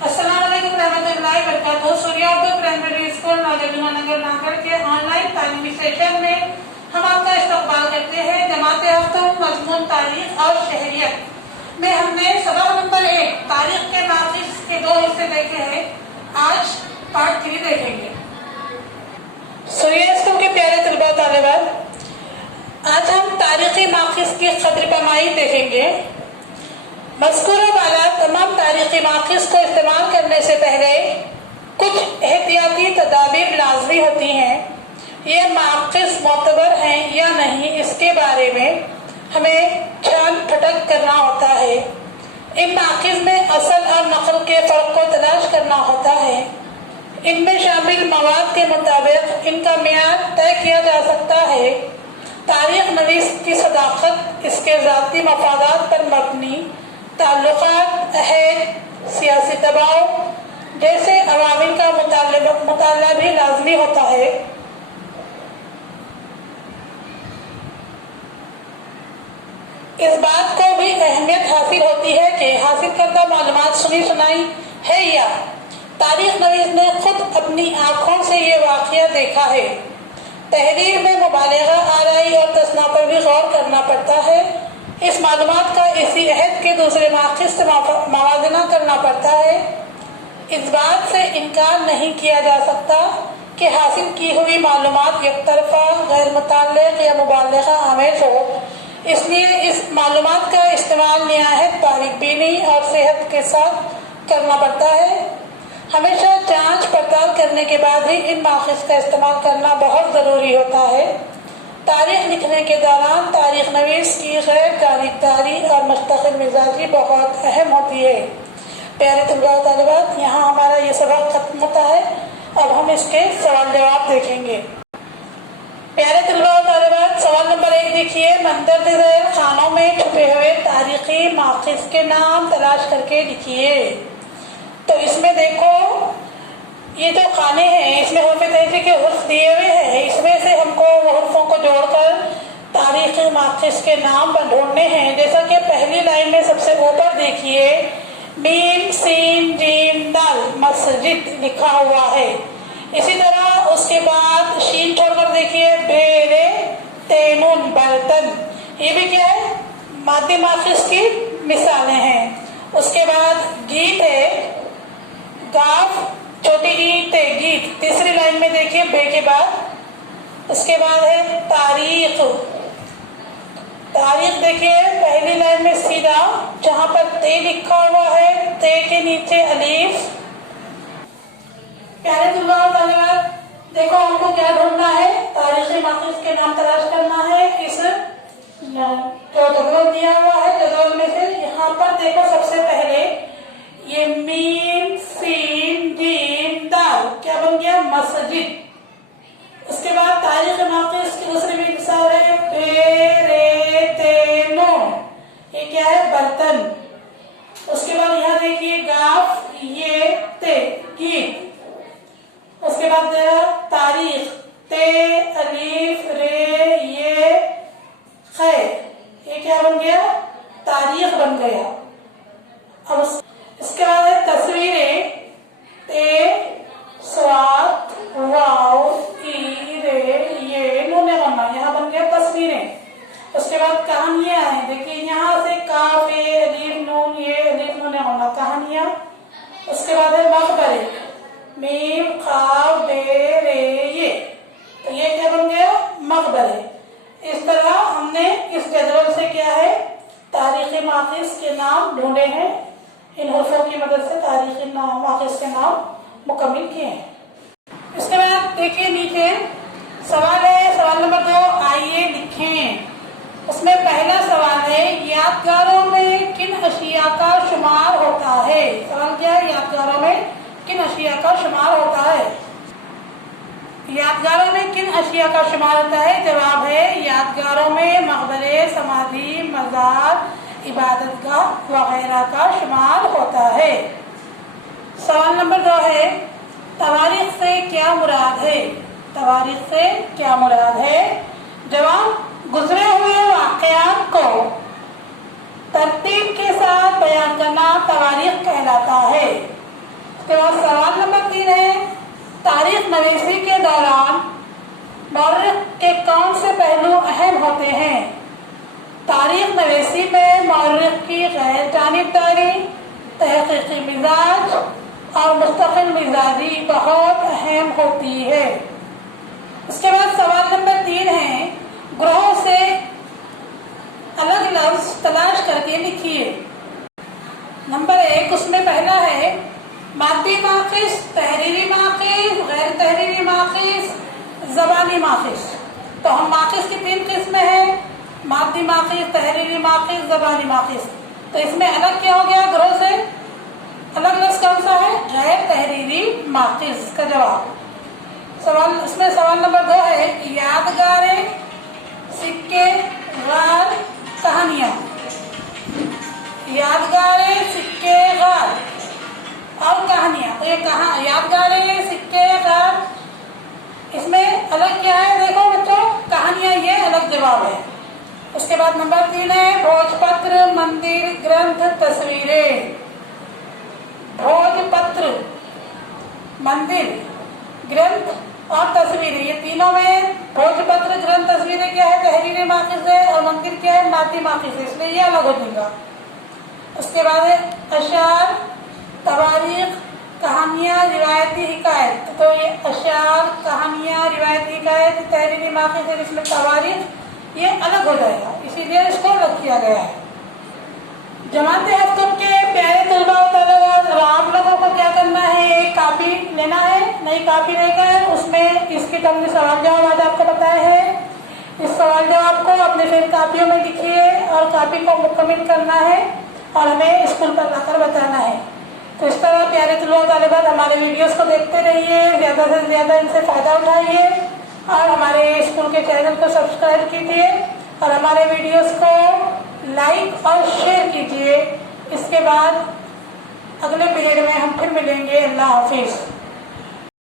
अस्सलामुअलैकुम रहमतुल्लाहि व बरकातहू। सूर्या उर्दू प्राइमरी स्कूल नौजवान नगर नागढ़ के ऑनलाइन तालीमी सेशन में हम आपका इस्तकबाल करते हैं। जमात हफ्ता मजमून तारीख और शहरियत में हमने सबक नंबर 1 तारीख के मार्क्स के 2 हिस्से देखे हैं। आज पार्ट 3 देखेंगे। सूर्या स्कूल के प्यारे तलबा तालिबात, आज हम तारीखी मार्क्स की कदर पैमाई देखेंगे। मज़कूर वाला तमाम तारीखी मार्क्स को इस्तेमाल करने से पहले कुछ एहतियाती तदाबीर लाजमी होती हैं। ये मार्क्स मोतबर हैं या नहीं, इसके बारे में हमें छान फटक करना होता है। इन मार्क्स में असल और नकल के फ़र्क को तलाश करना होता है। इनमें शामिल मवाद के मुताबिक इनका मियाद तय किया जा सकता है। तारीख नवीस की सदाकत इसके ज़ाती मफादात पर मबनी ताल्लुकात, अहद, सियासी दबाव जैसे अवामिल का मुताला भी लाजमी होता है। इस बात को भी अहमियत हासिल होती है कि हासिल करदा मालूमात सुनी सुनाई है या तारीख नवीस ने खुद अपनी आँखों से ये वाक़या देखा है। तहरीर में मुबालगा, आराई और तस्ना पर भी गौर करना पड़ता है। इस मालूमात का इसी अहद के दूसरे मार्क्स से मवाजना करना पड़ता है। इस बात से इनकार नहीं किया जा सकता कि हासिल की हुई मालूमात एकतरफा, गैर मुताल्लिक़ या मुबालगा आमेज हो। इसलिए इस मालूमात का इस्तेमाल निहायत बारीक बीनी और सेहत के साथ करना पड़ता है। हमेशा जांच पड़ताल करने के बाद ही इन मार्क्स का इस्तेमाल करना बहुत ज़रूरी होता है। तारीख लिखने के दौरान तारीख नवीस की गैर जानिबदारी और मुस्तकिल मिजाजी बहुत अहम होती है। प्यारे तलबा तालिबात, यहाँ हमारा ये सबक खत्म होता है। अब हम इसके सवाल जवाब देखेंगे। प्यारे तलबा तालिबात, सवाल नंबर 1 देखिए। मंदरज ज़ैल खानों में छुपे हुए तारीखी मार्क्स के नाम तलाश करके लिखिए। तो इसमें देखो, ये जो खाने हैं इसमें हुर्फ़ तहज़ीर के हुर्फ़ दिए हुए हैं। इसमें से हमको हुर्फ़ों को जोड़कर तारीख़ी मार्क्स के नाम ढूंढने हैं। जैसा कि पहली लाइन में सबसे ऊपर देखिए, मीम सीन जीम दाल मस्जिद लिखा हुआ है। इसी तरह उसके बाद शीन छोड़कर देखिए, बेरे तेनुन बर्तन। ये भी क्या है? मादी मार्क्स की मिसालें हैं। उसके बाद गीत है, गाफ छोटी ईंट गीत। तीसरी लाइन में देखिए बे के बाद। उसके बाद है तारीख। तारीख देखिए पहली लाइन में सीधा जहां पर ते लिखा हुआ है, ते के नीचे अलीफ। प्यारे तलबा तालिबात, देखो हमको क्या ढूंढना है? तारीखी मार्क्स के नाम तलाश करना है। इस जो जदवल दिया हुआ है, जदवल में से यहाँ पर देखो सबसे पहले ये मीम सीन जीम दाल क्या बन गया? मस्जिद। उसके बाद तारीख मार्क्स की दूसरी मिसाल है बेरे तेनो, ये क्या है? बर्तन। उसके बाद यहाँ देखिए गाफ, ये ते गीत। उसके बाद तारीख, ते अलीफ रे ये खे, ये क्या बन गया? तारीख बन गया। अब इसके बाद है तस्वीरें, ते स्वाद वाव ई रे ये नूने बनना, यहाँ बन गया तस्वीरें। उसके बाद कहानियां हैं, देखिए यहाँ से काफ ए अलीफ नून ये अलीफ नूने बनना कहानियां। उसके बाद है मकबरे, मीम खाफ बे रे ये, तो ये क्या बन गया? मकबरे। इस तरह हमने इस जदवल से क्या है? तारीखी मार्क्स के नाम ढूंढे हैं। इन हुर्फ़ों की मदद से तारीखी मार्क्स के नाम मुकम्मल किए हैं। इसके बाद देखिए नीचे सवाल है, सवाल नंबर 2, आइए लिखें। उसमें पहला सवाल है, यादगारों में किन अशिया का शुमार होता है? सवाल क्या है? यादगारों में किन अशिया का शुमार होता है? यादगारों में किन अशिया का शुमार होता है? जवाब है, यादगारों में मकबरे, समाधि, मज़ार, इबादतगाह वगैरह का शुमार होता है। सवाल नंबर 2 है, तवारीख से क्या मुराद है? तवारीख से क्या मुराद है? जवाब, गुजरे हुए वाक़यात को तरतीब के साथ बयान करना तवारीख कहलाता है। उसके बाद सवाल नंबर 3 है, तारीख नवीसी के दौरान मौर्रिख के कौन से पहलू अहम होते हैं? तारीख नवीसी में मौर्रिख की गैर जानिबदारी, तहकीकी मिजाज और मुस्तकिल मिजाजी बहुत अहम होती है। उसके बाद सवाल नंबर 3 है, ग्रहों से अलग लफ्ज तलाश करके लिखिए। नंबर 1 उसमें पहला है मादी माखिस, तहरीरी माखिस, गैर तहरीरी माखिस, ज़बानी माखिस। तो हम माखिस की 3 किस्में हैं, मादी माखिस, तहरीरी माखिस, ज़बानी माखिस। तो इसमें अलग क्या हो गया ग्रह से? अलग लफ्ज कौन सा है? गैर तहरीरी माखिस का जवाब। इसमें सवाल नंबर 2 है यादगारें, सिक्के, गार, कहानियां। यादगारें, सिक्के, गार और कहानियां। तो ये कहाँ यादगारें, सिक्के, गार, इसमें अलग क्या है? देखो बच्चों, कहानियां ये अलग जवाब है। उसके बाद नंबर 3 है भोजपत्र, मंदिर, ग्रंथ, तस्वीरें। भोजपत्र, मंदिर, ग्रंथ और तस्वीरें, ये तीनों में भोजपत्र, ग्रंथ, तस्वीरें क्या है? तहरीरी माखिस है और मंदिर क्या है? मादी माखिस है, इसलिए ये अलग हो जाएगा। उसके बाद है अशार, तवारीख, कहानियां, रिवायती हिकायत। तो ये अशार, कहानियां, रिवायती हिकायत तहरीरी माखिस है, इसमें तवारीख ये अलग हो जाएगा, इसीलिए इसको अलग किया गया है। जमाते हफ्तुब के प्यारे तलबा और तलबात, आप लोगों को क्या करना है? एक कापी लेना है, नई कापी लेकर उसमें इसके हमने सवाल जवाब आज आपको बताए हैं। इस सवाल जवाब को अपने फिर कापियों में लिखिए और कापी को मुकम्मल करना है और हमें स्कूल पर लाकर बताना है। तो इस तरह प्यारे तलबा और तलबात हमारे वीडियोस को देखते रहिए, ज़्यादा से ज़्यादा इनसे फ़ायदा उठाइए और हमारे स्कूल के चैनल को सब्सक्राइब कीजिए और हमारे वीडियोस को लाइक और शेयर कीजिए। इसके बाद अगले पीरियड में हम फिर मिलेंगे। अल्लाह हाफिज़।